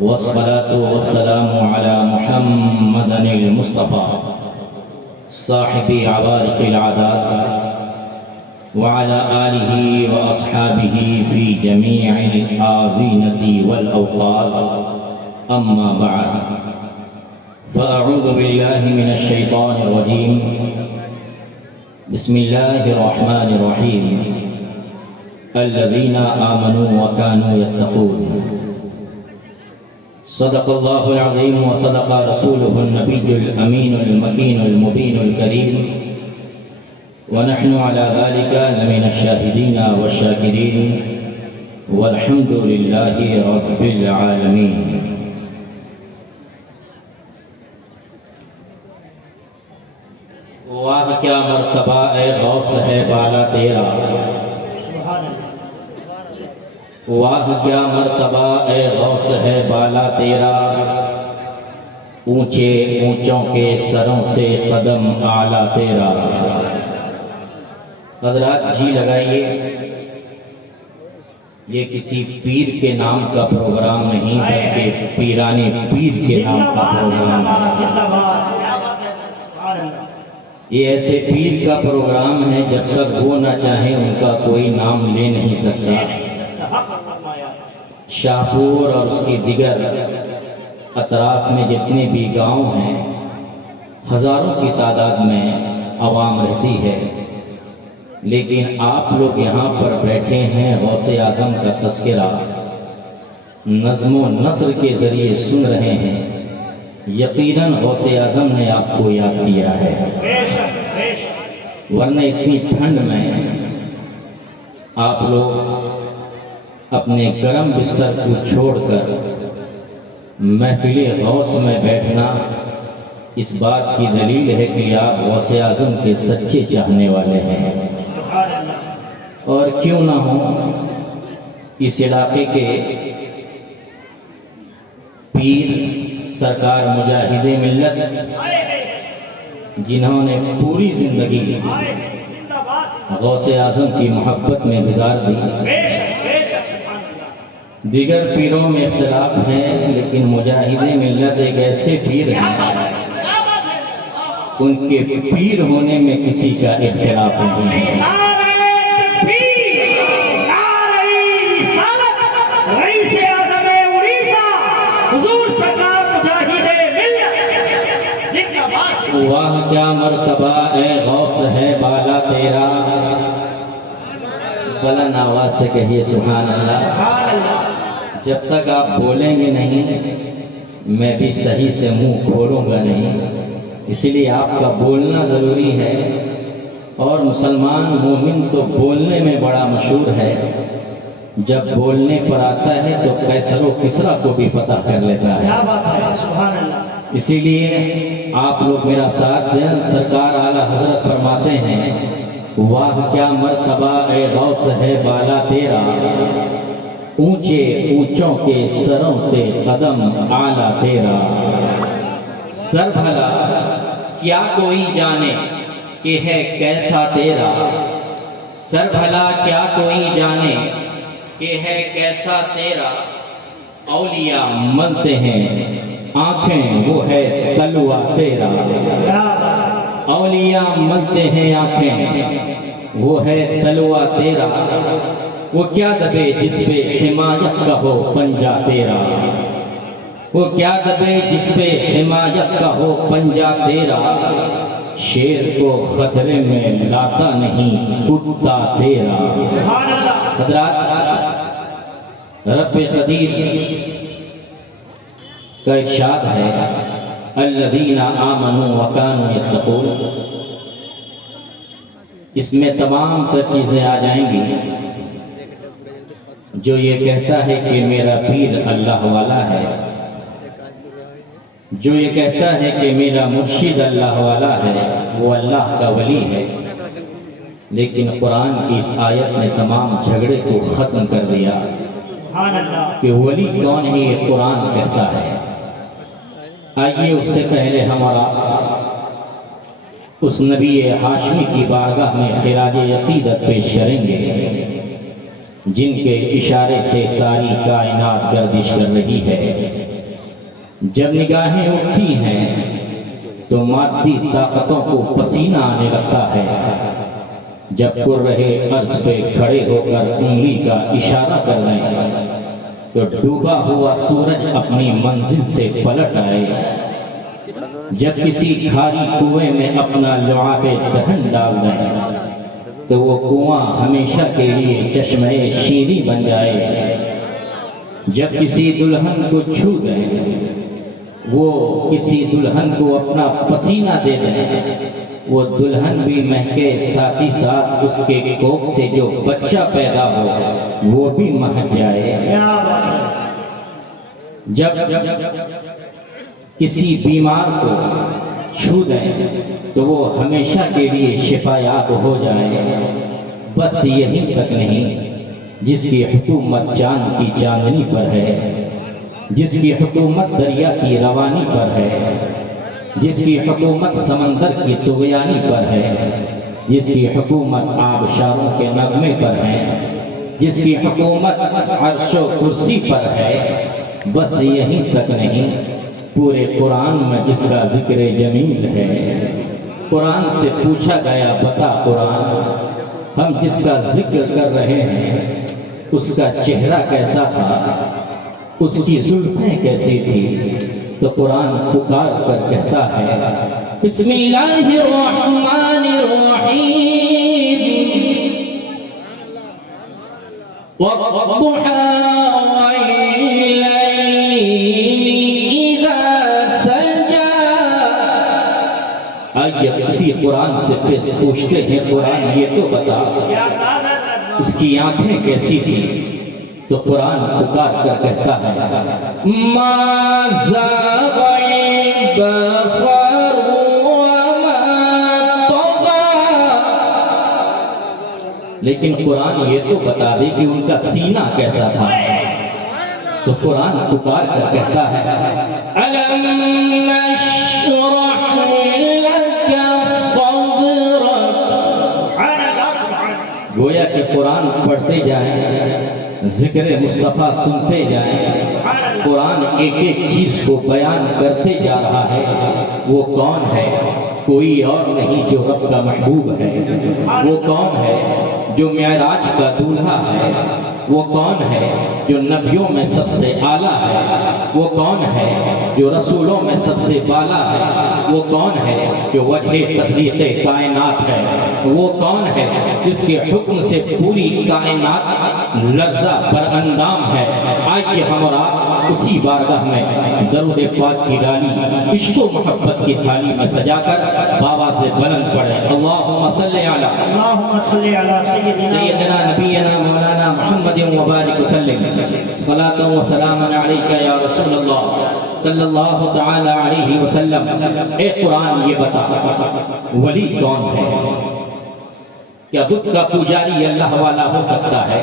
والصلاة والسلام على محمد المصطفى صاحب عوارق العادات وعلى آله وأصحابه في جميع الآونة والأوقات. أما بعد، فأعوذ بالله من الشيطان الرجيم. بسم الله الرحمن الرحيم. الذين آمنوا وكانوا يتقون. صدق الله العظيم وصدق رسوله النبي الأمين المكين المبين الكريم، ونحن على ذلك لمن الشاهدين والشاكرين، والحمد لله رب العالمين. واہ کیا مرتبہ اے غوث ہے بالا تیرا، واہ کیا مرتبہ اے غوث ہے بالا تیرا، اونچے اونچوں کے سروں سے قدم اعلیٰ تیرا. حضرات جی لگائیے، یہ کسی پیر کے نام کا پروگرام نہیں ہے کہ پیرانے پیر کے نام کا پروگرام ہے. یہ ایسے پیر کا پروگرام ہے جب تک وہ نہ چاہیں ان کا کوئی نام لے نہیں سکتا. شاہپور اور اس کی دیگر اطراف میں جتنے بھی گاؤں ہیں، ہزاروں کی تعداد میں عوام رہتی ہے، لیکن آپ لوگ یہاں پر بیٹھے ہیں غوث اعظم کا تذکرہ نظم و نثر کے ذریعے سن رہے ہیں. یقیناً غوث اعظم نے آپ کو یاد کیا ہے، ورنہ اتنی ٹھنڈ میں آپ لوگ اپنے گرم بستر کو چھوڑ کر محفل غوث میں بیٹھنا اس بات کی دلیل ہے کہ آپ غوث اعظم کے سچے چاہنے والے ہیں. اور کیوں نہ ہوں، اس علاقے کے پیر سرکار مجاہد ملت جنہوں نے پوری زندگی غوث اعظم کی محبت میں گزار دی. دیگر پیروں میں اختلاف ہے، لیکن مجاہد ملت ایک ایسے پیر ہیں ان کے پیر ہونے میں کسی کا اختلاف نہیں ہے. واہ کیا مرتبہ اے غوث ہے بالا تیرا. بلند آواز سے کہیے سبحان اللہ. جب تک آپ بولیں گے نہیں میں بھی صحیح سے منہ کھولوں گا نہیں، اسی لیے آپ کا بولنا ضروری ہے. اور مسلمان مومن تو بولنے میں بڑا مشہور ہے، جب بولنے پر آتا ہے تو قیصر و کسریٰ کو بھی فتح کر لیتا ہے. اسی لیے آپ لوگ میرا ساتھ دیں. سرکار اعلیٰ حضرت فرماتے ہیں، واہ کیا مرتبہ اے غوث ہے بالا تیرا، اونچے اونچوں کے سروں سے قدم اعلیٰ تیرا. سر بھلا کیا کوئی جانے کہ ہے کیسا تیرا، سر بھلا کیا کوئی جانے کہ ہے کیسا تیرا. اولیاء ملتے ہیں آنکھیں وہ ہے تلوا تیرا، اولیاء ملتے ہیں آنکھیں وہ ہے تلوا تیرا. وہ کیا دبے جس پہ حمایت کا ہو پنجہ تیرا، وہ کیا دبے جس پہ حمایت کا ہو پنجہ تیرا. شیر کو خطرے میں لاتا نہیں کتا تیرا. حضرات رب قدیر کا ارشاد ہے، الذین آمنوا وکانوا یتقون. اس میں تمام تر چیزیں آ جائیں گی. جو یہ کہتا ہے کہ میرا پیر اللہ والا ہے، جو یہ کہتا ہے کہ میرا مرشد اللہ والا ہے، وہ اللہ کا ولی ہے. لیکن قرآن کی اس آیت نے تمام جھگڑے کو ختم کر دیا کہ ولی کون ہے یہ قرآن کہتا ہے. آئیے اس سے پہلے ہمارا اس نبی ہاشمی کی بارگاہ میں خراج عقیدت پیش کریں گے. جن کے اشارے سے ساری کائنات گردش کر رہی ہے۔ جب نگاہیں اٹھتی ہیں تو مادی طاقتوں کو پسینہ آنے لگتا ہے۔ جب کررہے عرض پہ کھڑے ہو کر انگلی کا اشارہ کر لیں تو ڈوبا ہوا سورج اپنی منزل سے پلٹ آئے۔ جب کسی کھاری کنویں میں اپنا لعاب دہن ڈال دیں تو وہ کنواں ہمیشہ کے لیے چشمہ شیریں بن جائے۔ جب کسی دلہن کو چھو دیں، وہ کسی دلہن کو اپنا پسینہ دے دیں، وہ دلہن بھی مہکے، ساتھ ہی ساتھ اس کے کوکھ سے جو بچہ پیدا ہو وہ بھی مہک جائے۔ جب کسی بیمار کو چھو دیں تو وہ ہمیشہ کے لیے شفا یاب ہو جائے۔ بس یہی تک نہیں، جس کی حکومت چاند کی چاندنی پر ہے، جس کی حکومت دریا کی روانی پر ہے، جس کی حکومت سمندر کی طغیانی پر ہے، جس کی حکومت آبشاروں کے نغمے پر ہے، جس کی حکومت عرش و کرسی پر ہے۔ بس یہی تک نہیں، پورے قرآن میں جس کا ذکر جمیل ہے۔ قرآن سے پوچھا گیا، بتا قرآن، ہم جس کا ذکر کر رہے ہیں اس کا چہرہ کیسا تھا، اس کی زلفیں کیسی تھی؟ تو قرآن پکار کر کہتا ہے، بسم اللہ الرحمن الرحیم، والضحى والليل إذا سجى۔ آئیے اسی قرآن سے پوچھتے ہیں، قرآن یہ تو بتا اس کی آنکھیں کیسی تھی؟ تو قرآن پکار کر کہتا ہے، ما زاغ البصر وما طغى۔ لیکن قرآن یہ تو بتا دے کہ ان کا سینہ کیسا تھا۔ تو قرآن پکار کر کہتا ہے، أَلَمْ نَشْرَحْ لَكَ صَدْرَكَ۔ گویا کہ قرآن پڑھتے جائیں، ذکر مصطفیٰ سنتے جائیں، قرآن ایک ایک چیز کو بیان کرتے جا رہا ہے۔ وہ کون ہے؟ کوئی اور نہیں جو رب کا محبوب ہے۔ وہ کون ہے جو معراج کا دولہا ہے؟ وہ کون ہے جو نبیوں میں سب سے اعلیٰ ہے؟ وہ کون ہے جو رسولوں میں سب سے بالا ہے؟ وہ کون ہے جو وجہ تخلیق کائنات ہے؟ وہ کون ہے جس کے حکم سے پوری کائنات لرزہ پر اندام ہے؟ آئیے ہم اور آپ اسی بارگاہ میں درود پاک کی ڈالی عشق و محبت کی تھالی میں سجا کر بابا سے بلند پڑھیں، اللہم صلی علی سیدنا نبینا مولانا محمد وبارک وسلم، صلاۃ و سلام علیک یا رسول اللہ صلی اللہ تعالی علیہ وسلم۔ اے قرآن یہ بتا، ولی کون ہے؟ کیا بت کا پجاری اللہ والا ہو سکتا ہے؟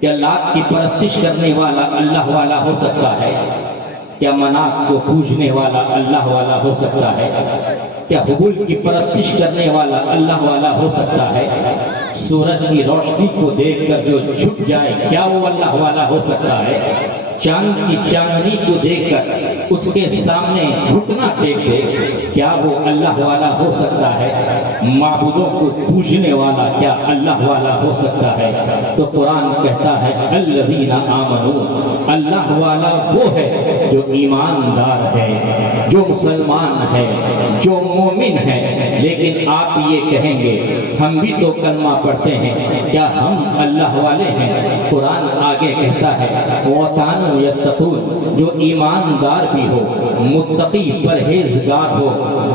کیا لات کی پرستش کرنے والا اللہ والا ہو سکتا ہے؟ کیا منات کو پوجنے والا اللہ والا ہو سکتا ہے؟ کیا حبول کی پرستش کرنے والا اللہ والا ہو سکتا ہے؟ سورج کی روشنی کو دیکھ کر جو جھک جائے کیا وہ اللہ والا ہو سکتا ہے؟ چاند کی چاندنی کو دیکھ کر اس کے سامنے گھٹنا ٹیک دے کیا وہ اللہ والا ہو سکتا ہے؟ معبودوں کو پوجنے والا کیا اللہ والا ہو سکتا ہے؟ تو قرآن کہتا ہے الذین آمنوا، اللہ والا وہ ہے جو ایماندار ہے، جو مسلمان ہے، جو مومن ہے۔ لیکن آپ یہ کہیں گے ہم بھی تو کلمہ پڑھتے ہیں، کیا ہم اللہ والے ہیں؟ قرآن آگے کہتا ہے وَكَانُوا يَتَّقُونَ، جو ایماندار بھی ہو، متقی پرہیزگار ہو،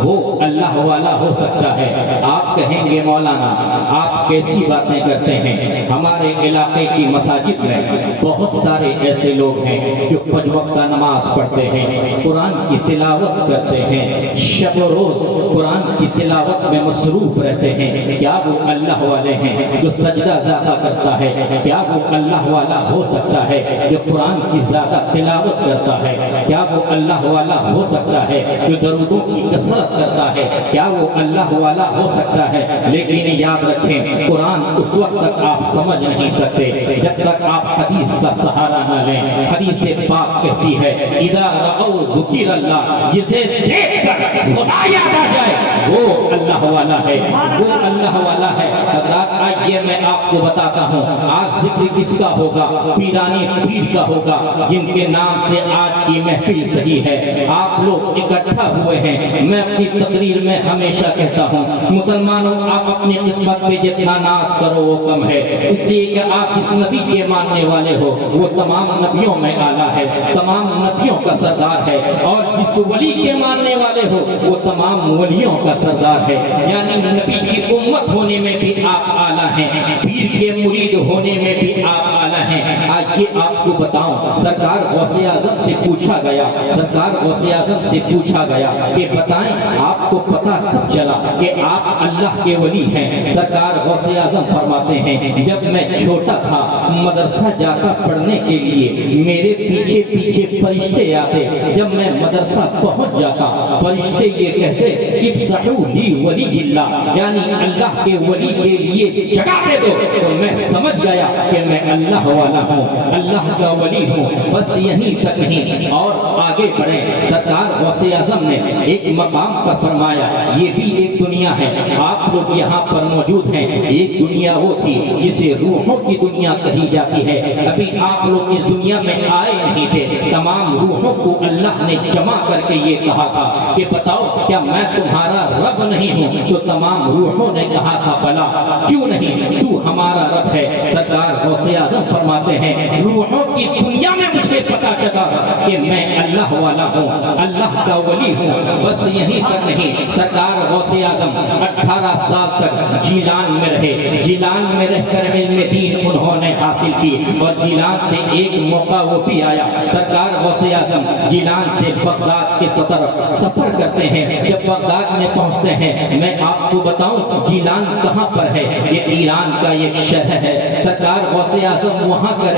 وہ اللہ والا ہو سکتا ہے۔ آپ کہیں گے مولانا آپ کیسی باتیں کرتے ہیں؟ ہمارے علاقے کی مساجد میں بہت سارے ایسے لوگ لوگ ہیں جو 5 وقت نماز پڑھتے ہیں، قرآن کی تلاوت کرتے ہیں، شب و روز قرآن کی تلاوت میں مصروف رہتے ہیں، کیا وہ اللہ والے ہیں؟ جو سجدہ زیادہ کرتا ہے کیا وہ اللہ والا ہو سکتا ہے؟ جو قرآن کی زیادہ تلاوت کرتا ہے کیا وہ اللہ والا ہو سکتا ہے؟ جو درودوں کی کثرت کرتا ہے کیا وہ اللہ والا ہو سکتا ہے؟ لیکن یاد رکھیں، قرآن اس وقت تک آپ سمجھ نہیں سکتے جب تک آپ حدیث کا سہارا نہ لیں۔ حدیث پاک کہتی ہے اذا رأوا ذکر اللہ، جسے دیکھ کر خدا یاد آ جائے وہ اللہ والا ہے، وہ اللہ والا ہے۔ حضرات آئیے میں آپ کو بتاتا ہوں، آج ذکر کس کا ہوگا؟ پیرانی پیر کا ہوگا، جن کے نام سے آج کی محفل صحیح ہے۔ آپ لوگ اکٹھا ہوئے ہیں، میں اپنی تقریر میں ہمیشہ کہتا ہوں مسلمانوں آپ اپنی قسمت پہ جتنا ناز کرو وہ کم ہے، اس لیے کہ آپ جس نبی کے ماننے والے ہو وہ تمام نبیوں میں اعلیٰ ہے، تمام نبیوں کا سردار ہے، اور جس ولی کے ماننے والے ہو وہ تمام ولیوں کا سردار ہے۔ یعنی نبی کی امت ہونے میں بھی آپ اعلیٰ ہیں، پیر کے مرید ہونے میں بھی آپ اعلیٰ ہیں۔ آج یہ آپ کو بتاؤں، سرکار غوث اعظم سے پوچھا گیا، سرکار غوث اعظم سے پوچھا گیا کہ بتائیں آپ کو پتہ کب چلا کہ آپ اللہ کے ولی ہیں؟ سرکار غوث اعظم فرماتے ہیں جب میں چھوٹا تھا مدرسہ جاتا پڑھنے کے لیے میرے پیچھے پیچھے فرشتے آتے، جب میں مدرسہ پہنچ جاتا فرشتے یہ کہتے افسحوا لی ولی اللہ، یعنی اللہ کے ولی کے لیے جگہ دے دو، تو میں سمجھ گیا کہ میں اللہ والا ہوں، اللہ کا ولی ہوں۔ بس یہیں تک نہیں اور آگے بڑھیں، سرکار غوث اعظم نے ایک مقام پر فرمایا یہ بھی ایک دنیا ہے، آپ لوگ یہاں پر موجود ہیں، ایک دنیا وہ تھی جسے روحوں کی دنیا کہی جاتی ہے، ابھی آپ لوگ اس دنیا میں آئے نہیں تھے، تمام روحوں کو اللہ نے جمع کر کے یہ کہا تھا کہ بتاؤ کیا میں تمہارا رب نہیں ہوں؟ تو تمام روحوں نے کہا تھا بلا، کیوں نہیں، تو ہمارا رب ہے۔ سرکار غوث اعظم فرماتے ہیں روحوں کی دنیا میں مجھے پتا چلا کہ میں اللہ والا ہوں، اللہ کا ولی ہوں۔ بس یہیں تک نہیں، سرکار غوث اعظم 18 سال تک جیلان میں رہے، جیلان میں رہ کر علم دین انہوں نے حاصل کی، اور جیلان سے ایک موقع وہ بھی آیا، سرکار غوث اعظم جیلان سے بغداد کی طرف سفر کرتے ہیں۔ جب بغداد میں پہنچتے ہیں، میں آپ کو بتاؤں جیلان کہاں پر ہے، یہ ایران کا ایک شہر ہے۔ سرکار غوث اعظم وہاں کے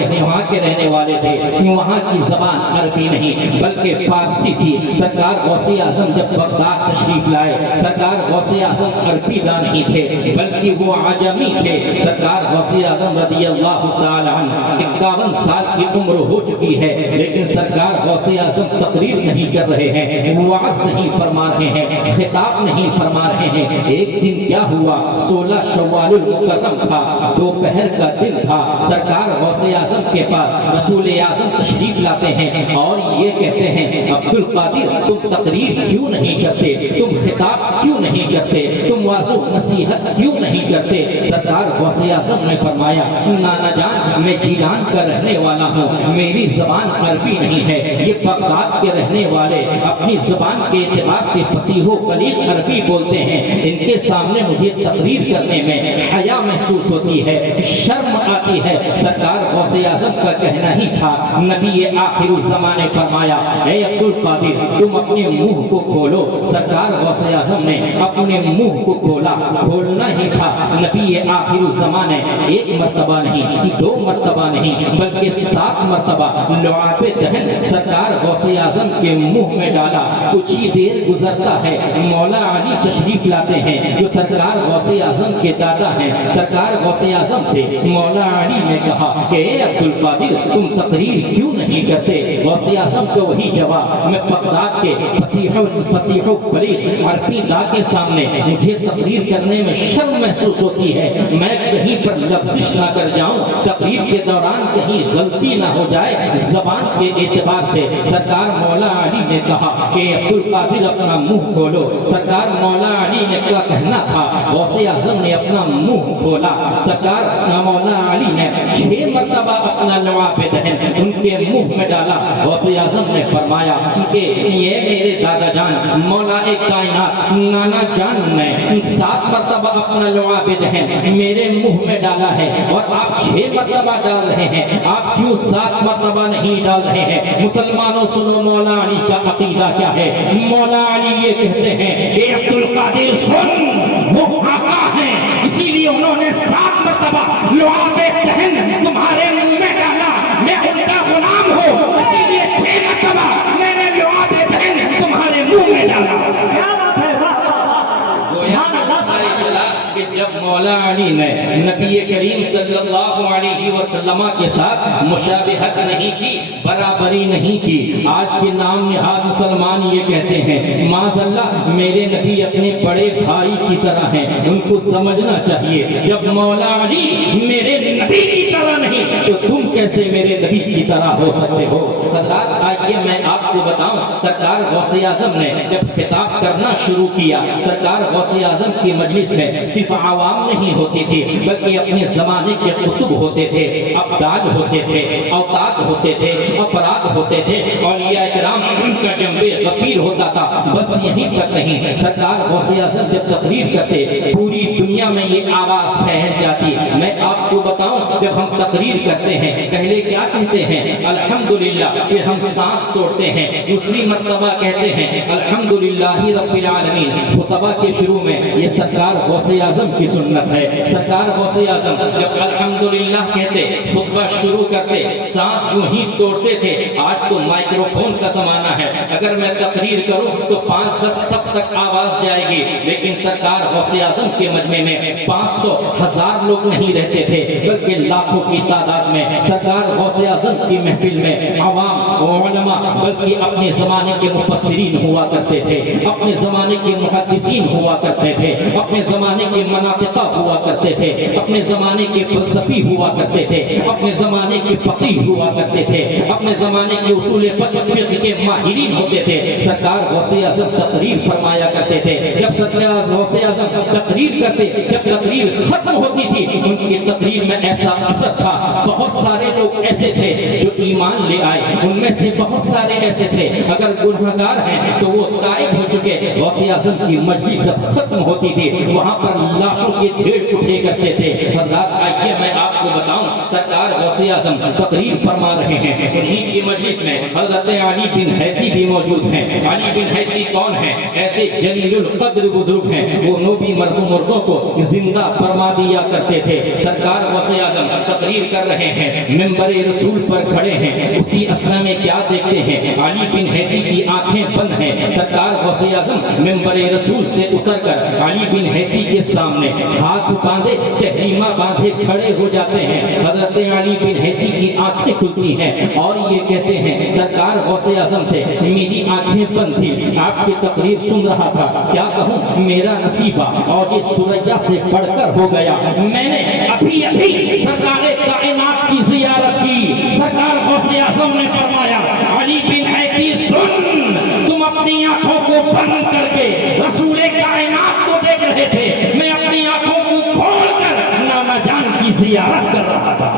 رہنے والے تھے، وہاں کی زبان عربی نہیں بلکہ فارسی تھی۔ سرکار غوث اعظم جب بغداد تشریف لائے، سرکار غوث اعظم عربی دان نہیں تھے بلکہ وہ عجمی تھے۔ سرکار غوث اعظم رضی اللہ تعالی عنہ 51 سال کی عمر ہو چکی ہے، لیکن سرکار غوث اعظم تقریر نہیں کر رہے ہیں، وعظ نہیں فرما رہے ہیں، خطاب نہیں فرما رہے ہیں۔ ایک دن کیا ہوا، 16 شوال المکرم تھا، دوپہر کا دن تھا، سرکار غوث اعظم کے پاس رسول اعظم تشریف لاتے ہیں اور یہ کہتے ہیں عبد القادر تم تقریر کیوں نہیں کرتے، تم خطاب کیوں نہیں کرتے، تم واعظ و نصیحت کیوں نہیں کرتے؟ سرکار غوث اعظم نے فرمایا نانا جان میں جیلان کا رہنے والا ہوں، میری زبان عربی نہیں ہے، یہ بغداد کے رہنے والے اپنی زبان کے اعتبار سے فصیح و بلیغ عربی بولتے ہیں، ان کے سامنے مجھے تقریر کرنے میں حیا محسوس ہوتی ہے، شرم آتی ہے۔ سرکار غوث اعظم کا کہنا ہی تھا، نبی آخر الزمان نے فرمایا اے عبد القادر تم اپنے منہ کو کھولو۔ سرکار غوث اعظم نے اپنے منہ کو کھولا، کھولنا ہی تھا۔ نبی آخر الزمان نے ایک مرتبہ نہیں، 2 مرتبہ نہیں بلکہ 7 مرتبہ لعاب دہن سرکار غوث اعظم کے منہ میں ڈالا۔ کچھ ہی دیر گزرتا ہے، مولا علی تشریف لاتے ہیں جو سرکار غوث اعظم کے دادا ہیں۔ سرکار غوث اعظم سے مولا علی نے کہا کہ اے عبد القادر تم تقریر کیوں نہیں کرتے؟ غوث اعظم کو وہی جواب، میں بغداد کے فصیح و بلیغ عربی دا کے سامنے مجھے تقریر کرنے میں شرم محسوس ہوتی ہے، میں کہیں پر لفظش نہ کر جاؤں، تقریر کے دوران کہیں غلطی نہ ہو جائے، زبان کے اعتبار سے سرکار مولا علی نے کہا کہ عبدالقادر اپنا منہ کھولو. سرکار مولا علی نے کیا کہنا تھا, غوث اعظم نے اپنا منہ کھولا. سرکار مولا علی نے 6 مرتبہ اپنا لعاب دہن ان کے منہ میں ڈالا. غوث اعظم نے فرمایا کہ یہ میرے دادا جان مولا کائنات نانا جان نے 7 مرتبہ اپنا لعاب دہن میرے منہ میں ڈالا ہے اور آپ 6 مرتبہ ڈال رہے ہیں, آپ کیوں 7 مرتبہ نہیں ڈال رہے ہیں؟ مسلمانوں سنو مولا علی کا عقیدہ کیا ہے. مولا علی یہ کہتے ہیں کہ عبدالقادر سن, وہ آقا ہیں, اسی لیے انہوں نے 7 مرتبہ لعاب دہن تمہارے منہ میں ڈالا. میں ان کا غلام ہوں, اسی لیے 6 مرتبہ میں نے لعاب دہن تمہارے منہ میں ڈالا. کہ جب مولا علی نے نبی کریم صلی اللہ علیہ وسلم کے ساتھ مشابہت نہیں کی, برابری نہیں کی. آج کے نام نہاد مسلمان یہ کہتے ہیں معاذ اللہ میرے نبی اپنے بڑے بھائی کی طرح ہیں, ان کو سمجھنا چاہیے. جب مولا علی میرے نبی کی طرح نہیں تو تم کیسے میرے نبی کی طرح ہو سکتے ہو؟ حضرات آئیے میں آپ کو بتاؤں, سرکار غوث اعظم نے جب خطاب کرنا شروع کیا, سرکار غوث اعظم کی مجلس میں صرف عوام نہیں ہوتی تھی بلکہ اپنے زمانے کے قطب ہوتے تھے, ابدال ہوتے تھے, اوتاد ہوتے تھے, افراد ہوتے تھے, اولیاء کرام ان کا جنبے غفیر ہوتا تھا. بس یہی تک نہیں, سرکار غوث اعظم جب تقریر کرتے پوری دنیا میں یہ آواز پھیل جاتی. میں آپ کو بتاؤں جب ہم تقریر کرتے ہیں پہلے کیا کہتے ہیں؟ الحمدللہ. پھر ہم سانس توڑتے ہیں, دوسری مرتبہ کہتے ہیں الحمدللہ رب العالمین. خطبہ کے شروع میں یہ سرکار غوث اعظم کی سنت ہے. سرکار غوث اعظم جب الحمدللہ کہتے خطبہ شروع کرتے سانس جو ہی توڑتے تھے. آج تو مائکروفون کا زمانہ ہے, اگر میں تقریر کروں تو 5-10 سب تک آواز جائے گی, لیکن سرکار غوث اعظم کے مجمع میں 500,000 لوگ نہیں رہتے تھے بلکہ لاکھوں کی تعداد میں. سرکار غوث اعظم کی محفل میں عوام علماء بلکہ اپنے زمانے کے مفسرین ہوا کرتے تھے, اپنے زمانے کے محدثین ہوا کرتے تھے, اپنے زمانے کے مناطقہ ہوا کرتے تھے, اپنے زمانے کے فلسفی ہوا کرتے تھے, اپنے زمانے کے فقیہ ہوا کرتے تھے, اپنے زمانے کے اصول فقہ کے ماہرین ہوتے تھے. سرکار غوث اعظم تقریر فرمایا کرتے تھے. جب سرکار غوث اعظم تقریر کرتے, جب تقریر ختم ہوتی تھی ان کی تقریر میں ایسا اثر تھا, بہت سارے لوگ ایسے تھے جو ایمان لے آئے, ان میں سے بہت سارے ایسے تھے اگر گنہگار ہیں تو وہ تائب ہو چکے. غوث اعظم کی مجلس جب ختم ہوتی تھی وہاں پر لاشوں کے ڈھیر اٹھے کرتے تھے. حضرات آئیے میں آپ کو بتاؤں, سرکار غوث اعظم تقریر فرما رہے ہیں, انہیں کی مجلس میں حضرت علی بن حیدی بھی موجود ہیں. علی بن حیدی کون ہیں؟ ایسے جلیل القدر بزرگ ہیں, وہ نوبی مردوں کو زندہ فرما دیا کرتے تھے. سرکار غوث اعظم تقریر کر رہے ہیں, منبر رسول پر کھڑے ہیں, اسی اثنا میں کیا دیکھتے ہیں؟ علی بن حیدی کی آنکھیں بند ہیں. سرکار غوث اعظم منبر رسول سے اتر کر علی بن حیدی کے سامنے ہاتھ باندھے تحریمہ باندھے کھڑے ہو جاتے ہیں. حضرت علی بن حیدی کی آنکھیں کھلتی ہیں اور یہ کہتے ہیں سرکار غوث اعظم سے میری آنکھیں بند تھی, آپ کی تقریر سن رہا تھا, کیا کہوں میرا نصیبہ اور یہ سوریا سے بڑھ کر ہو گیا. میں نے ابھی سرکار کائنات کی زیارت کی. سرکار غوث اعظم نے فرمایا علی بن حیدی سن, تم اپنی آنکھوں کو بند کر کے رسول کائنات کو دیکھ رہے تھے, میں اپنی آنکھوں کو کھول کر نانا جان کی زیارت کر رہا تھا.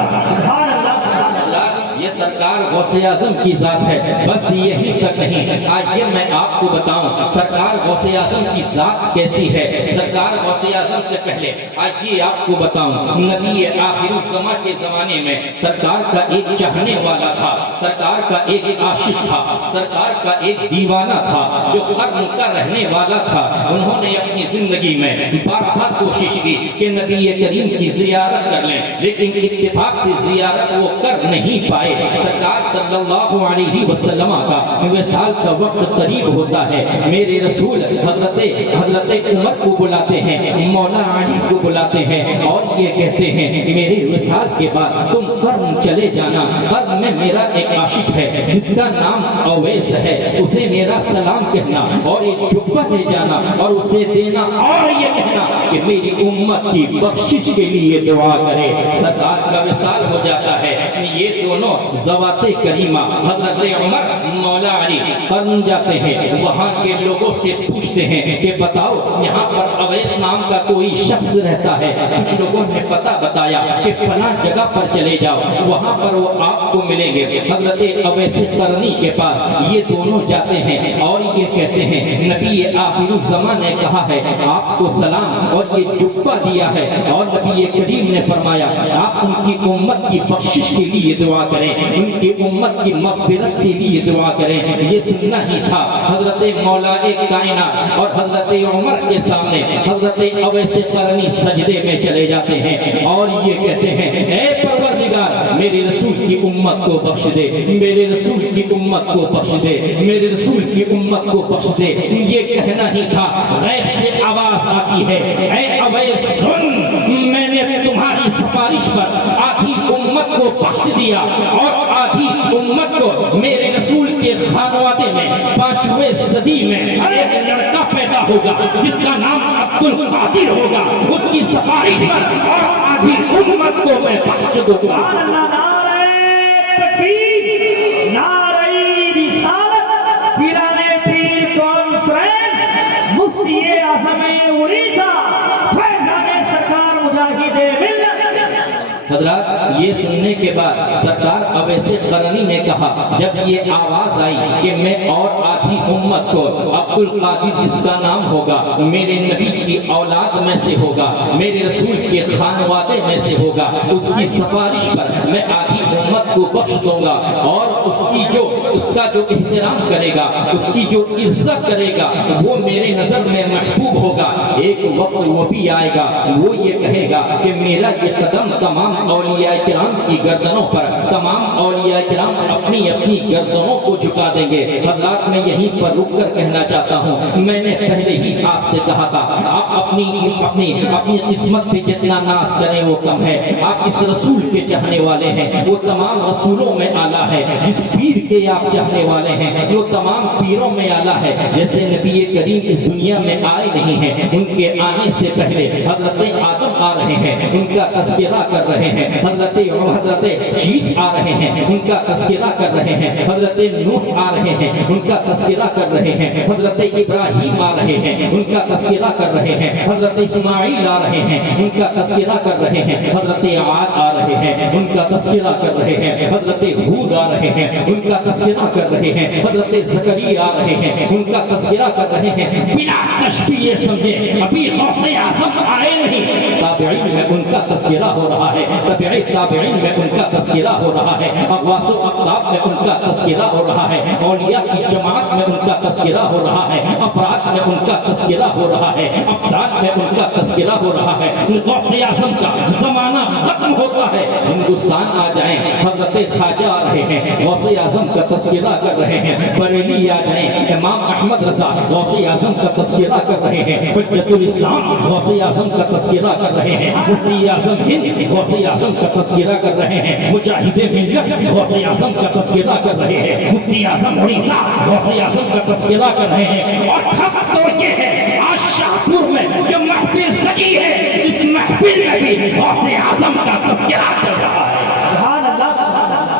یہ سرکار غوث اعظم کی ذات ہے. بس یہی تک نہیں, آئیے میں آپ کو بتاؤں سرکار غوث اعظم کی ذات کیسی ہے. سرکار غوث اعظم سے پہلے آئیے آپ کو بتاؤں نبی آخر الزماں کے زمانے میں سرکار کا ایک چاہنے والا تھا, سرکار کا ایک عاشق تھا, سرکار کا ایک دیوانہ تھا جو قرن کا رہنے والا تھا. انہوں نے اپنی زندگی میں بارہا کوشش کی کہ نبی کریم کی زیارت کر لیں, لیکن اتفاق سے زیارت وہ کر نہیں پائے. سرکار صلی اللہ علیہ وسلم کا وصال کا وقت قریب ہوتا ہے. میرے رسول حضرت عمر کو بلاتے ہیں, مولا علی کو بلاتے ہیں اور یہ کہتے ہیں میرے وصال کے بعد تم قرن چلے جانا. قرن میں میرا ایک عاشق ہے جس کا نام اویس ہے, اسے میرا سلام کہنا اور ایک چپا لے جانا اور اسے دینا اور یہ کہنا کہ میری امت کی بخشش کے لیے دعا کرے. سرکار کا وصال ہو جاتا ہے. یہ دونوں دونوں ذوات کریمہ حضرت عمر مولا علی قرن جاتے ہیں، وہاں کے لوگوں سے پوچھتے ہیں کہ بتاؤ یہاں پر اویس نام کا کوئی شخص رہتا ہے؟ کچھ لوگوں نے پتہ بتایا کہ فلاں جگہ پر چلے جاؤ، وہاں پر وہ آپ کو ملیں گے۔ حضرت اویس قرنی کے پاس یہ دونوں جاتے ہیں اور یہ کہتے ہیں نبی آخر الزمان نے کہا ہے آپ کو سلام اور یہ جبہ دیا ہے، اور نبی کریم نے فرمایا آپ ان کی امت کی بخشش کے لیے دعا کریں، ان کی امت کی مغفرت کے لیے دعا کریں۔ یہ سننا ہی تھا۔ حضرت مولا کائنات اور حضرت عمر کے سامنے حضرت اویس قرنی سجدے میں چلے جاتے ہیں اور یہ کہتے ہیں اے پروردگار میرے رسول کی امت کو بخش دے، میرے رسول کی امت کو بخش دے، میرے رسول کی امت کو بخش دے۔ یہ کہنا ہی تھا، غیب سے آواز آتی ہے اے اویس سن، میں نے تمہاری سفارش پر آدھی امت کو بخش دیا اور آدھی امت کو میرے رسول کے خانوادے میں 5ویں صدی میں ایک لڑکا پیدا ہوگا جس کا نام عبد القادر ہوگا، اس کی سفارش پر اور آدھی امت کو میں بخش دوں گا۔ نعرہ تکبیر، نعرہ رسالت، پیرانے پیر کانفرنس، مفتی اعظم اڑیسہ فیضان سرکار مجاہد ملت۔ حضرات یہ سننے کے بعد سرکار اویس قرنی نے کہا جب یہ آواز آئی کہ میں اور آدھی امت کو عبد القادر جس کا نام ہوگا میرے نبی کی اولاد میں سے ہوگا، میرے رسول کے خانوادے میں سے ہوگا، اس کی سفارش پر میں آدھی امت کو بخش دوں گا اور اس کا جو احترام کرے گا، اس کی جو عزت کرے گا وہ میرے نظر میں محبوب ہوگا۔ ایک وقت وہ بھی آئے گا وہ یہ کہے گا کہ میرا یہ قدم تمام اولیاء کرام کی گردنوں پر، تمام اولیاء کرام اپنی اپنی گردنوں کو جھکا دیں گے۔ حضرات میں یہیں پر رک کر کہنا چاہتا ہوں، میں نے پہلے ہی آپ سے کہا تھا آپ اپنی قسمت پہ جتنا ناز کریں وہ کم ہے۔ آپ اس رسول کے چاہنے والے ہیں، وہ تمام رسولوں میں اعلیٰ ہے۔ جس پیر کے آپ چاہنے والے ہیں وہ تمام پیروں میں اعلیٰ ہے۔ جیسے نبی کریم اس دنیا میں آئے نہیں ہیں، ان کے آنے سے پہلے حضرت آدم آ رہے ہیں، ان کا تذکرہ کر رہے ہیں۔ حضرت شیس آ رہے ہیں، ان کا تذکرہ کر رہے ہیں۔ حضرت نوح آ رہے ہیں، ان کا تذکرہ کر رہے ہیں۔ حضرت ابراہیم آ رہے ہیں، ان کا تذکرہ کر رہے ہیں۔ حضرت اسماعیل آ رہے ہیں، ان کا تذکرہ کر رہے ہیں۔ حضرت عاد آ رہے ہیں، ان کا تذکرہ کر رہے ہیں۔ حضرت ہود آ رہے ہیں، ان کا تذکرہ کر رہے ہیں۔ حضرت زکریا آ رہے ہیں، ان کا تذکرہ کر رہے ہیں۔ بلا تشبیہ یہ سمجھے ابھی غوث اعظم آئے نہیں، تابعین میں ان کا تذکرہ ہو رہا ہے، تابعین میں ان کا تذکرہ ہو رہا ہے، اغواث و اقطاب میں ان کا تذکرہ ہو رہا ہے، اولیاء کی جماعت میں ان کا تذکرہ ہو رہا ہے، افراد میں ان کا تذکرہ ہو رہا ہے، ابدال میں ان کا تذکرہ ہو رہا ہے۔ غوث اعظم کا زمانہ ختم ہوتا ہے، ہندوستان آ جائیں، حضرت خواجہ آ رہے ہیں، غوث اعظم کا تذکرہ کر رہے ہیں۔ بریلی آ جائیں، امام احمد رضا غوث اعظم کا تذکرہ کر رہے ہیں۔ حجت الاسلام غوث اعظم کا تذکرہ کر رہے ہیں۔ مفتی اعظم ہند غوث اعظم کا تذکرہ کر رہے ہیں۔ مجاہد ملت غوث اعظم کا تذکرہ کر رہے ہیں۔ مفتی اعظم اڑیسہ غوث اعظم کا تذکرہ کر رہے ہیں۔ اور حق تو یہ ہے آج شاہپور میں یہ محفل سجی ہے، اس محفل میں بھی غوث اعظم کا تذکرہ چل رہا ہے۔ سبحان اللہ، سبحان اللہ،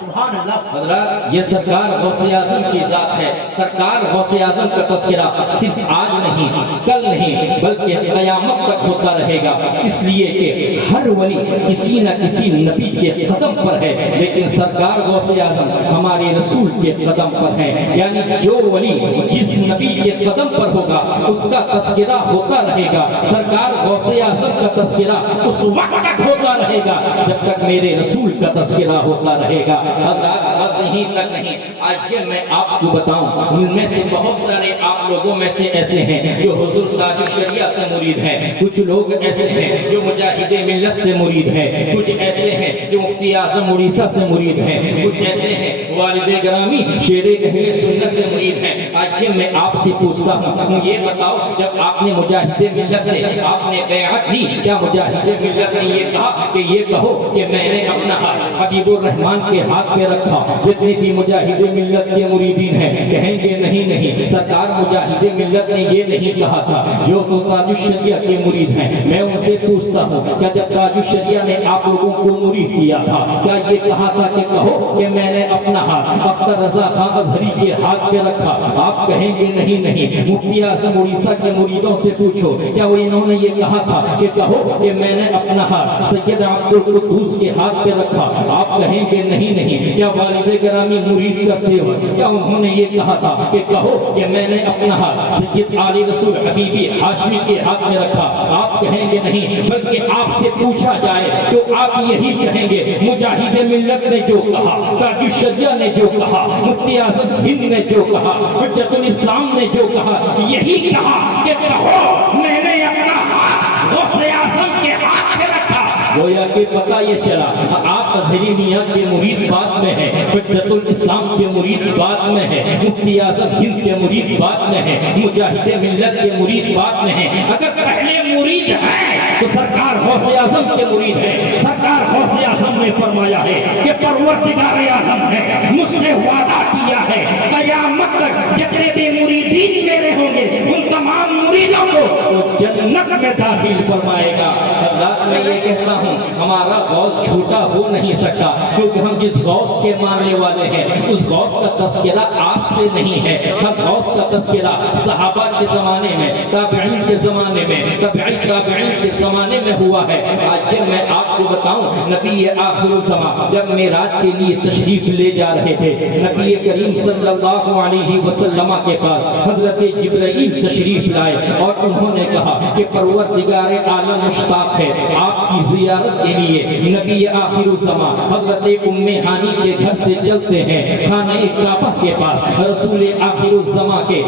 سبحان اللہ۔ حضرات یہ سرکار غوث اعظم کی ذات ہے۔ سرکار غوث اعظم کا تذکرہ صرف آج نہیں، کل نہیں، بلکہ قیامت تک ہوتا رہے گا، اس لیے کہ ہر ولی کسی نہ کسی نبی کے قدم پر ہے، لیکن سرکار غوث اعظم ہمارے رسول کے قدم پر ہے۔ یعنی جو ولی جس نبی کے قدم پر ہوگا اس کا تذکرہ ہوتا رہے گا۔ سرکار غوث اعظم کا تذکرہ اس وقت تک ہوتا رہے گا جب تک میرے رسول کا تذکرہ ہوتا رہے گا۔ حضرات بس یہیں تک نہیں، آج یہ میں آپ کو بتاؤں، ان میں سے بہت سارے آپ لوگوں میں سے ایسے ہیں جو حضور تاج الشریعہ سے مرید ہیں، کچھ لوگ ایسے ہیں جو مجاہد ملت سے مرید ہیں، کچھ ایسے ہیں جو مفتی اعظم اڑیسہ سے مرید ہیں، کچھ ایسے ہیں والد گرامی شیر اہل سنت سے مرید ہیں۔ آج یہ میں آپ سے پوچھتا ہوں، یہ بتاؤ جب آپ نے مجاہد ملت سے آپ نے بیعت لی، کیا مجاہد ملت نے یہ کہا کہ یہ کہو کہ میں نے اپنا ہاتھ حبیب الرحمان کے ہاتھ پہ رکھا. جتنے بھی مجاہد ملت کے مریدین ہیں کہیں گے نہیں سرکار مجاہد ملت نے یہ نہیں کہا تھا. جو تو تاج الشریعہ کے مرید ہیں میں ان سے پوچھتا ہوں کیا جب تاج الشریعہ نے آپ لوگوں کو مرید کیا تھا کیا یہ کہا تھا کہ کہو کہ میں نے اپنا ہاتھ اختر رضا خان ازہری کے ہاتھ پہ رکھا؟ آپ کہیں گے نہیں. مفتی اعظم اڑیسہ کے مریدوں سے پوچھو کیا وہ انہوں نے یہ کہا تھا کہ کہو کہ میں نے اپنا ہاتھ سید عبد القدوس کے ہاتھ پہ رکھا؟ آپ کہیں گے نہیں. کیا والد گرامی مرید کرتے ہو کیا انہوں نے یہ کہا تھا کہ کہو کہ میں نے اپنا ہاتھ سید علی رسول حبیبی ہاشمی کے ہاتھ میں رکھا؟ آپ کہیں گے نہیں. بلکہ آپ سے پوچھا جائے تو آپ یہی کہیں گے مجاہد ملت نے جو کہا، تاج الشریعہ نے جو کہا، مفتی اعظم ہند نے جو کہا، حجت الاسلام نے جو کہا، یہی کہا کہ کہو میں نے اپنا ہاتھ غوث اعظم کے ہاتھ پہ رکھا. گویا کہ پتہ یہ چلا آپ ازہری میاں کے مرید بعد میں ہیں، حجت الاسلام کے مرید بعد میں ہیں، مفتی اعظم ہند کے مرید بعد میں ہیں، مجاہد ملت کے مرید بعد میں ہیں. اگر پہلے مرید ہیں تو سرکار غوث اعظم کے مرید ہیں. سرکار غوث اعظم نے فرمایا ہے کہ پروردگار عالم ہے مجھ سے وعدہ کیا ہے قیامت تک جتنے بھی مریدین میرے ہوں گے ان تمام مریدوں کو وہ جنت میں داخل فرمائے گا. حضرات میں یہ کہتا ہوں ہمارا غوث جھوٹا ہو نہیں سکتا کیونکہ ہم جس غوث کے ماننے والے ہیں اس غوث کا تذکرہ آج سے نہیں ہے. ہر غوث کا تذکرہ صحابہ کے زمانے میں، تابعین کے زمانے میں، تابعین کے زمانے میں ہوا ہے. آج جب میں آپ کو بتاؤں نبی آخر الزمان جب معراج کے لیے تشریف لے جا رہے تھے نبی کریم صلی اللہ علیہ وسلم کے پاس حضرت جبرائیل تشریف لائے اور انہوں نے کہا کہ پروردگار عالم مشتاق ہے آپ کی زیارت کے لیے. نبی آخر الزمان حضرت ام ہانی کے گھر سے چلتے ہیں خانہ کعبہ کے پاس. رسول آخر الزمان کے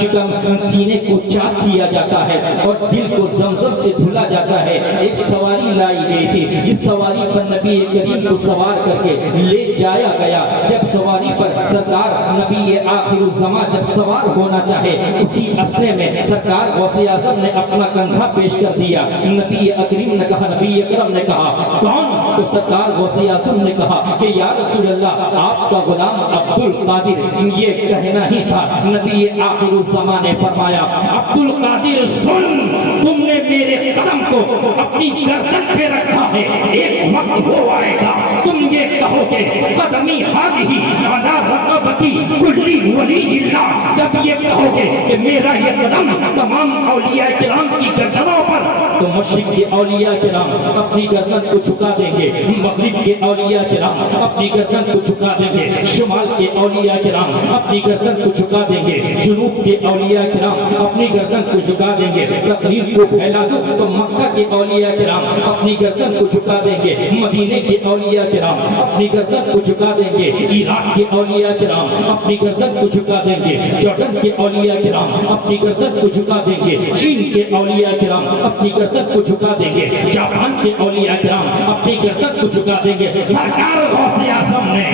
شکم سینے کو چاک کیا جاتا ہے اور دل کو زمزم سے دھلا جاتا ہے. ایک سواری لائی گئی تھی اس سواری پر نبی کریم کو سوار کر کے لے جایا گیا. جب سواری پر سرکار نبی آخر الزمان جب سوار ہونا چاہے اسی اسنے میں سرکار غوث اعظم نے اپنا کندھا پیش کر دیا. نبی اکرم نے کہا، نبی اکرم نے کہا کون؟ تو سرکار غوث اعظم نے کہا کہ یا رسول اللہ آپ کا غلام عبد القادر. یہ کہنا ہی تھا. نبی آخر الزمان نے فرمایا عبد القادر سن، تم نے میرے قدم کو اپنی گردن پہ رکھا ہے، ایک وقت وہ آئے گا تم یہ کہو گے قدمی ہاتھی علی رقبتی کلی ولی اللہ. جب یہ کہو گے کہ میرا یہ قدم تمام اولیاء کرام کی گردنوں پر، تو مشرق کے اولیاء کرام اپنی گردن کو جھکا دیں گے، مغرب کے اولیاء کرام اپنی گردن کو جھکا دیں گے، شمال کے اولیاء کرام اپنی گردن کو جھکا دیں گے، جنوب کے اولیاء کرام اپنی گردن کو جھکا دیں گے. تقریر کو پھیلا دو تو مکہ کے اولیاء کرام اپنی گردن کو جھکا دیں گے، مدینے کے اولیاء کرام اپنی گردن کو جھکا دیں گے، عراق کے اولیاء کرام اپنی گردن کو جھکا دیں گے، جارڈن کے اولیاء کرام اپنی گردن کو جھکا دیں گے، چین کے اولیاء کرام اپنی گردن کو جھکا دیں گے، جاپان کے اولیاء کرام اپنی گردن کو جھکا دیں گے. سرکار غوث اعظم نے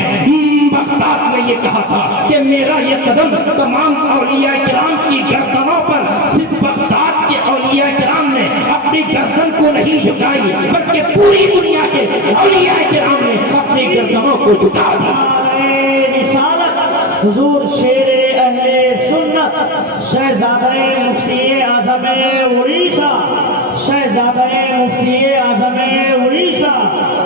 بغداد میں یہ کہا تھا کہ میرا یہ قدم تمام اولیاء کرام کی گردنوں پر. صرف بغداد کے اولیاء کرام نے اپنی گردن کو نہیں جھکائی بلکہ پوری دنیا کے اولیاء کرام نے اپنی گردنوں کو جھکا دیا. رسالت حضور شیر اہل سنت شہزادہ مفتی اعظم اڑیسہ، شہزادہ مفتی اعظم اڑیسہ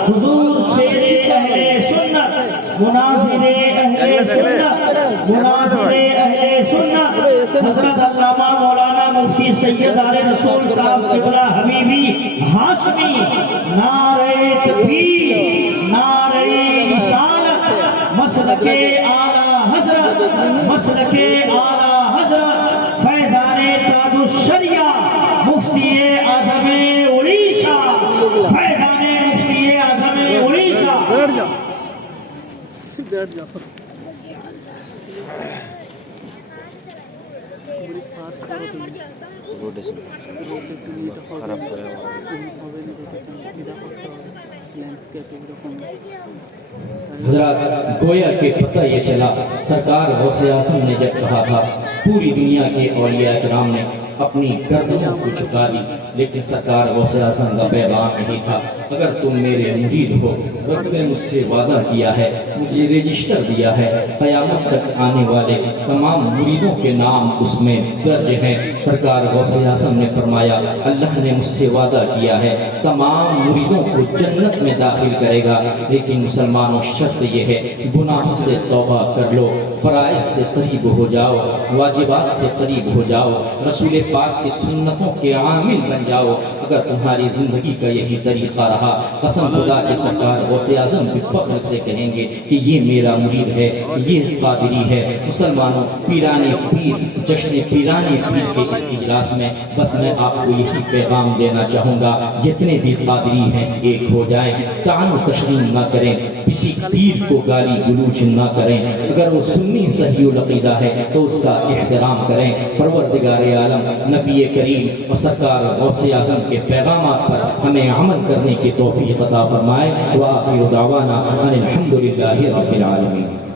حضور شیر اہل سنت، مناظر اہل سنت، مناظر اہل سنت حضرت علامہ مولانا مفتی سید علی رسول صاحب قبلہ حبیبی ہاشمی. نعرہ تکبیر، نعرہ رسالت، مسلک اعلیٰ حضرت، مسلک اعلیٰ حضرت فیضان تاج الشریعہ مفتی اعظم اڑیسہ، فیضان مفتی اعظم اڑیسہ. حضرات گویا کہ پتہ یہ چلا سرکار غوث اعظم نے جب کہا تھا پوری دنیا کے اولیاء کرام نے اپنی گردنوں کو جھکا دی، لیکن سرکار غوث اعظم کا پیغام یہی تھا، اگر تم میرے مرید ہو، رب نے مجھ سے وعدہ کیا ہے، مجھے رجسٹر دیا ہے، قیامت تک آنے والے تمام مریدوں کے نام اس میں درج ہیں۔ سرکار غوث اعظم نے فرمایا اللہ نے مجھ سے وعدہ کیا ہے تمام مریدوں کو جنت میں داخل کرے گا، لیکن مسلمانوں شرط یہ ہے گناہوں سے توبہ کر لو، فرائض سے قریب ہو جاؤ، واجبات سے قریب ہو جاؤ، رسول پاک کی سنتوں کے عامل بن جاؤ۔ اگر تمہاری زندگی کا یہی طریقہ رہا، قسم خدا کے سرکار غوث اعظم بھی فخر سے کہیں گے کہ یہ میرا مرید ہے، یہ قادری ہے۔ مسلمانوں، پیرانے پیر، جشن پیرانے پیر کے اس اجلاس میں بس میں آپ کو یہی پیغام دینا چاہوں گا، جتنے بھی قادری ہیں ایک ہو جائیں، طعن و تشدید نہ کریں، کسی پیر کو گالی گلوچ نہ کریں، اگر وہ سنی صحیح العقیدہ ہے تو اس کا احترام کریں۔ پروردگار عالم نبی کریم اور سرکار غوث اعظم کے پیغامات پر ہمیں عمل کرنے کی توفیق عطا فرمائے۔ وآخر دعوانا ان الحمد للہ رب العالمین۔